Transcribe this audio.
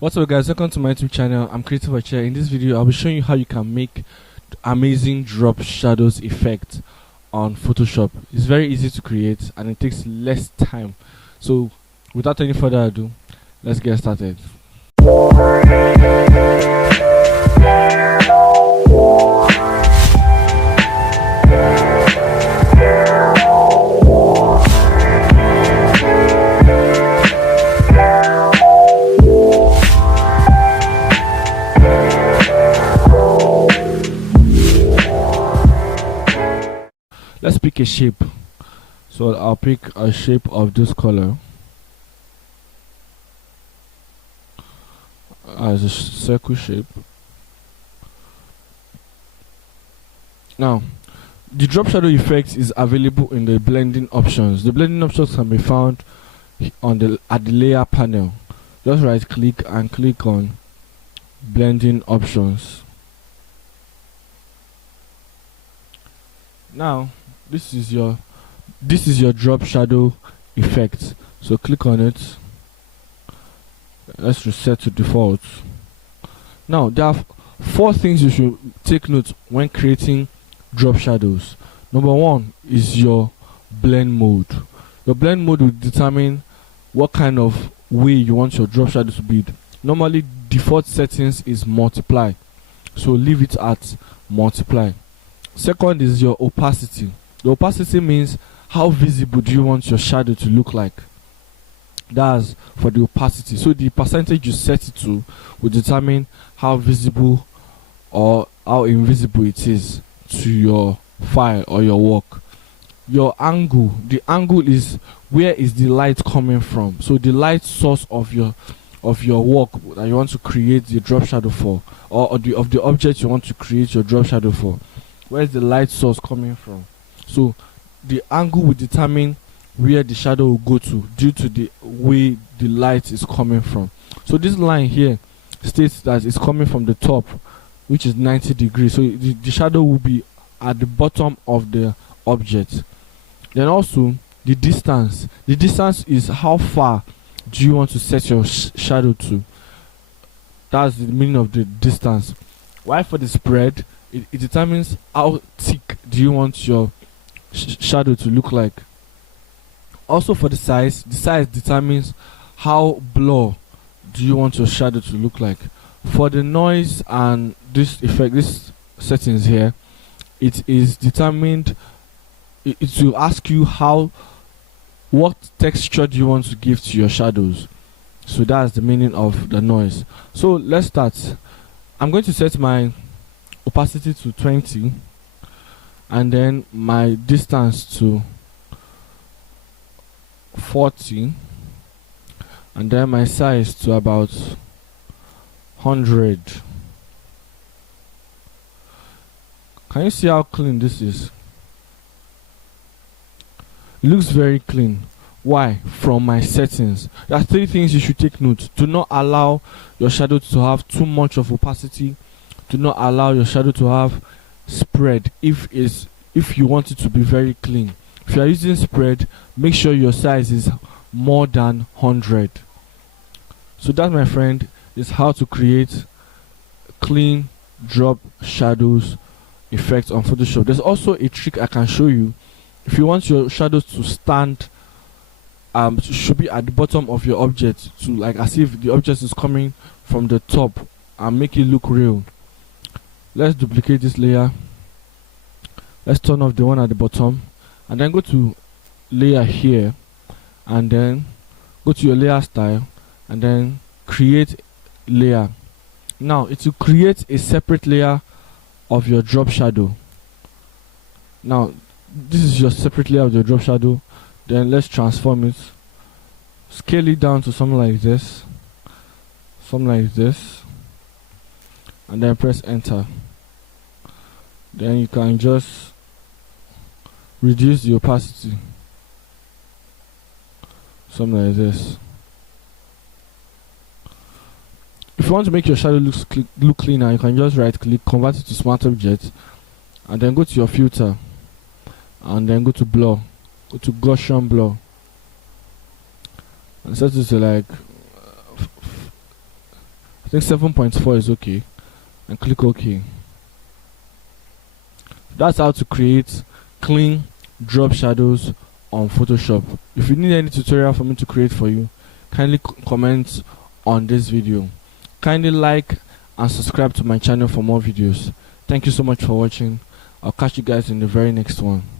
What's up guys, welcome to my YouTube channel. I'm Creative Chair. In this video I'll be showing you how you can make amazing drop shadows effect on Photoshop. It's very easy to create and it takes less time. So without any further ado, let's get started. Let's pick a shape. So I'll pick a shape of this color as a circle shape. Now, the drop shadow effect is available in the blending options. The blending options can be found on at the layer panel. Just right click and click on blending options. Now, this is your drop shadow effect. So click on it. Let's reset to default. Now there are 4 things you should take note when creating drop shadows. Number 1 is your blend mode. Your blend mode will determine what kind of way you want your drop shadow to be. Normally default settings is multiply, so leave it at multiply. Second is your opacity. The opacity means how visible do you want your shadow to look like. That's for the opacity. So the percentage you set it to will determine how visible or how invisible it is to your file or your work. Your angle, the angle is where is the light coming from. So the light source of your work that you want to create the drop shadow for, or of the object you want to create your drop shadow for. Where's the light source coming from? So the angle will determine where the shadow will go to due to the way the light is coming from. So this line here states that it's coming from the top, which is 90 degrees. So the shadow will be at the bottom of the object. Then also the distance. The distance is how far do you want to set your shadow to. That's the meaning of the distance. While for the spread, it determines how thick do you want your shadow to look like. Also for the size determines how blur do you want your shadow to look like. For the noise and this effect, this settings here, it is determined. It will ask you what texture do you want to give to your shadows. So that's the meaning of the noise. So let's start. I'm going to set my opacity to 20 and then my distance to 40 and then my size to about 100. Can you see how clean this is? It looks very clean. Why? From my settings. There are 3 things you should take note. Do not allow your shadow to have too much of opacity. Do not allow your shadow to have spread if you want it to be very clean. If you are using spread, make sure your size is more than 100. So that, my friend, is how to create clean drop shadows effect on Photoshop. There's also a trick I can show you. If you want your shadows to stand, should be at the bottom of your object, to like as if the object is coming from the top, and make it look real. Let's duplicate this layer. Let's turn off the one at the bottom and then go to layer here and then go to your layer style and then create layer. Now it will create a separate layer of your drop shadow. Now this is your separate layer of your drop shadow. Then let's transform it, scale it down to something like this, and then press enter. Then you can just reduce the opacity, something like this. If you want to make your shadow look cleaner, you can just right click, convert it to smart object, and then go to your filter and then go to blur, go to Gaussian blur and set it to like think 7.4 is okay, and click OK. That's how to create clean drop shadows on Photoshop. If you need any tutorial for me to create for you, kindly comment on this video. Kindly like and subscribe to my channel for more videos. Thank you so much for watching. I'll catch you guys in the very next one.